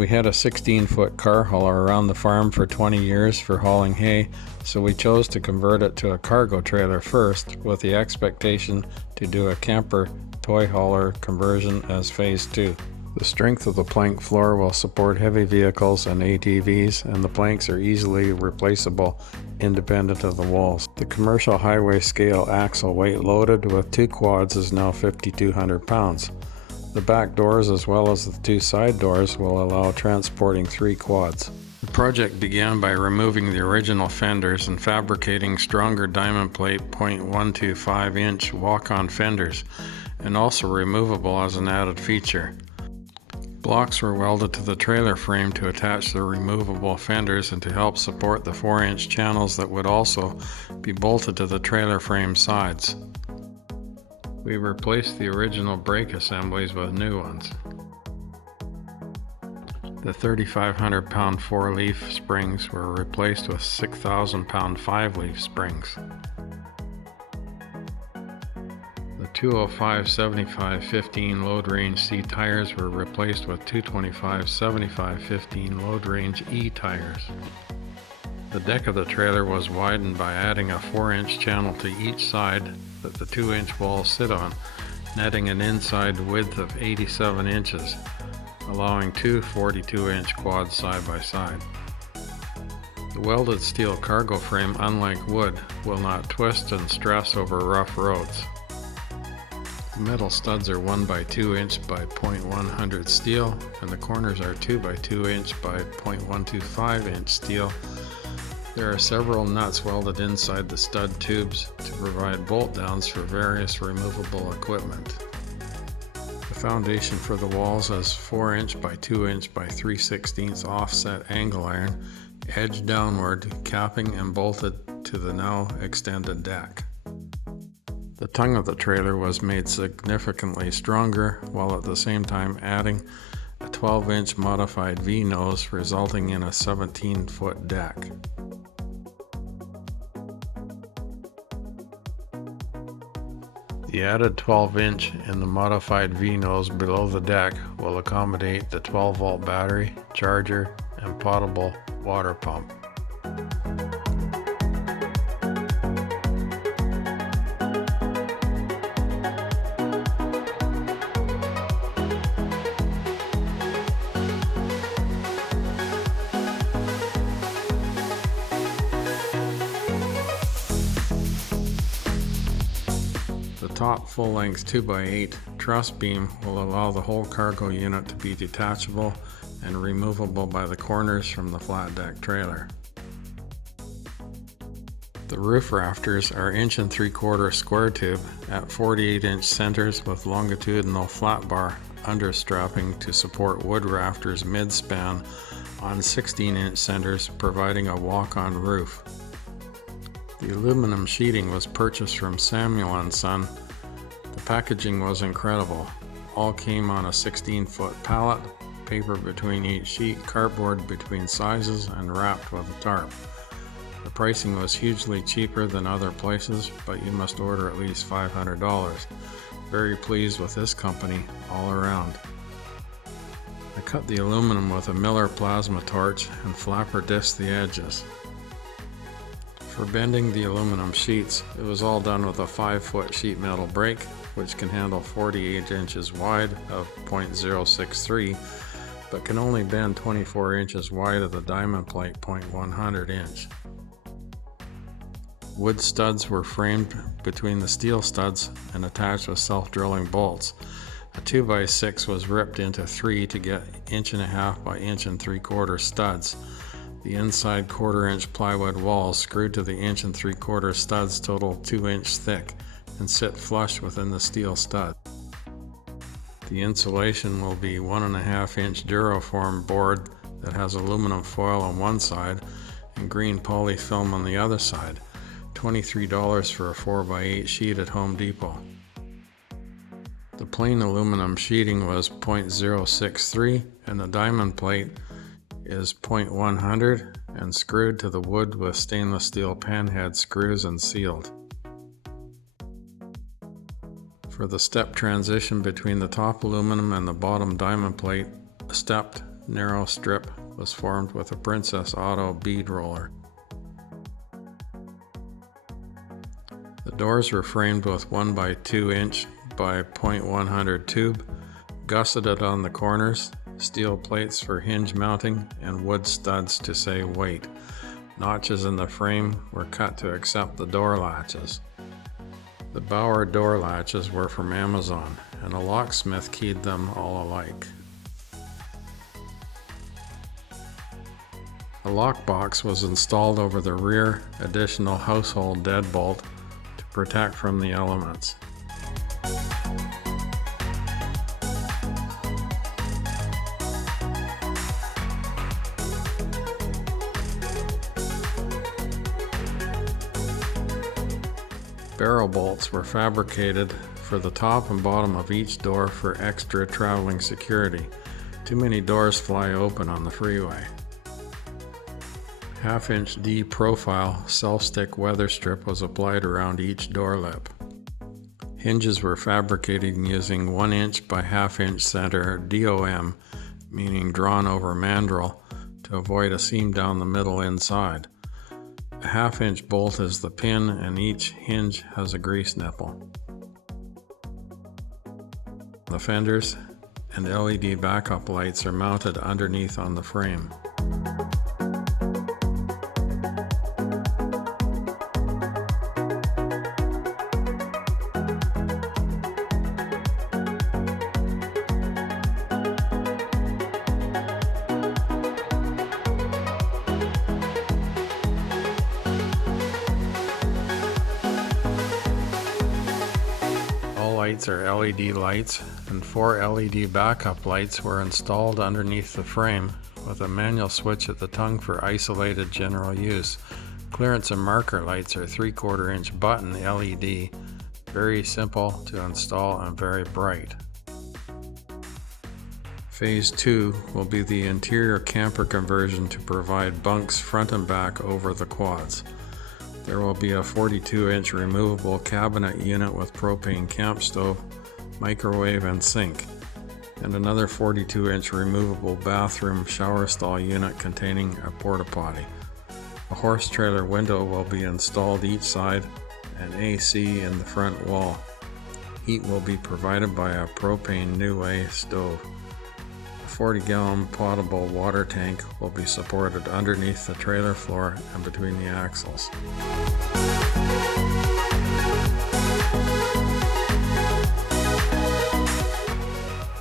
We had a 16-foot car hauler around the farm for 20 years for hauling hay, so we chose to convert it to a cargo trailer first, with the expectation to do a camper toy hauler conversion as phase 2. The strength of the plank floor will support heavy vehicles and ATVs, and the planks are easily replaceable independent of the walls. The commercial highway scale axle weight loaded with 2 quads is now 5,200 pounds. The back doors as well as the 2 side doors will allow transporting 3 quads. The project began by removing the original fenders and fabricating stronger diamond plate 0.125 inch walk-on fenders, and also removable as an added feature. Blocks were welded to the trailer frame to attach the removable fenders and to help support the 4-inch channels that would also be bolted to the trailer frame sides. We replaced the original brake assemblies with new ones. The 3,500 pound 4-leaf springs were replaced with 6,000 pound 5-leaf springs. The 205/75/15 load range C tires were replaced with 225/75/15 load range E tires. The deck of the trailer was widened by adding a 4-inch channel to each side that the 2-inch walls sit on, netting an inside width of 87 inches, allowing 2 42-inch quads side by side. The welded steel cargo frame, unlike wood, will not twist and stress over rough roads. The metal studs are 1 by 2 inch by 0.100 steel, and the corners are 2 by 2 inch by 0.125 inch steel. There are several nuts welded inside the stud tubes to provide bolt downs for various removable equipment. The foundation for the walls is 4 inch by 2 inch by 3/16 offset angle iron, edge downward, capping and bolted to the now extended deck. The tongue of the trailer was made significantly stronger, while at the same time adding a 12-inch modified V-nose, resulting in a 17-foot deck. The added 12-inch in the modified V-nose below the deck will accommodate the 12-volt battery, charger, and potable water pump. The top full-length 2x8 truss beam will allow the whole cargo unit to be detachable and removable by the corners from the flat deck trailer. The roof rafters are 1 3/4 square tube at 48-inch centers with longitudinal flat bar understrapping to support wood rafters mid-span on 16-inch centers, providing a walk-on roof. The aluminum sheeting was purchased from Samuel & Son. The packaging was incredible. All came on a 16-foot pallet, paper between each sheet, cardboard between sizes, and wrapped with a tarp. The pricing was hugely cheaper than other places, but you must order at least $500. Very pleased with this company all around. I cut the aluminum with a Miller plasma torch and flapper disced the edges. For bending the aluminum sheets, it was all done with a 5-foot sheet metal brake, which can handle 48 inches wide of 0.063, but can only bend 24 inches wide of the diamond plate 0.100 inch. Wood studs were framed between the steel studs and attached with self-drilling bolts. A 2x6 was ripped into 3 to get 1.5 by 1 3/4 studs. The inside 1/4 inch plywood walls screwed to the 1 3/4 studs total 2 inch thick and sit flush within the steel stud. The insulation will be 1.5 inch Duroform board that has aluminum foil on one side and green poly film on the other side. $23 for a 4x8 sheet at Home Depot. The plain aluminum sheeting was 0.063 and the diamond plate is 0.100 and screwed to the wood with stainless steel panhead screws and sealed. For the step transition between the top aluminum and the bottom diamond plate, a stepped narrow strip was formed with a Princess Auto bead roller. The doors were framed with 1 by 2 inch by .100 tube, gusseted on the corners, steel plates for hinge mounting, and wood studs to say wait. Notches in the frame were cut to accept the door latches. The Bauer door latches were from Amazon, and a locksmith keyed them all alike. A lockbox was installed over the rear additional household deadbolt to protect from the elements. Barrel bolts were fabricated for the top and bottom of each door for extra traveling security. Too many doors fly open on the freeway. Half-inch D profile self-stick weather strip was applied around each door lip. Hinges were fabricated using 1 inch by ½ inch center DOM, meaning drawn over mandrel, to avoid a seam down the middle inside. A ½ inch bolt is the pin, and each hinge has a grease nipple. The fenders and LED backup lights are mounted underneath on the frame. Lights are LED lights, and 4 LED backup lights were installed underneath the frame with a manual switch at the tongue for isolated general use. Clearance and marker lights are 3/4 inch button LED, very simple to install and very bright. Phase 2 will be the interior camper conversion to provide bunks front and back over the quads. There will be a 42-inch removable cabinet unit with propane camp stove, microwave, and sink, and another 42-inch removable bathroom shower stall unit containing a porta potty. A horse trailer window will be installed each side and AC in the front wall. Heat will be provided by a propane New-Way stove. A 40-gallon potable water tank will be supported underneath the trailer floor and between the axles.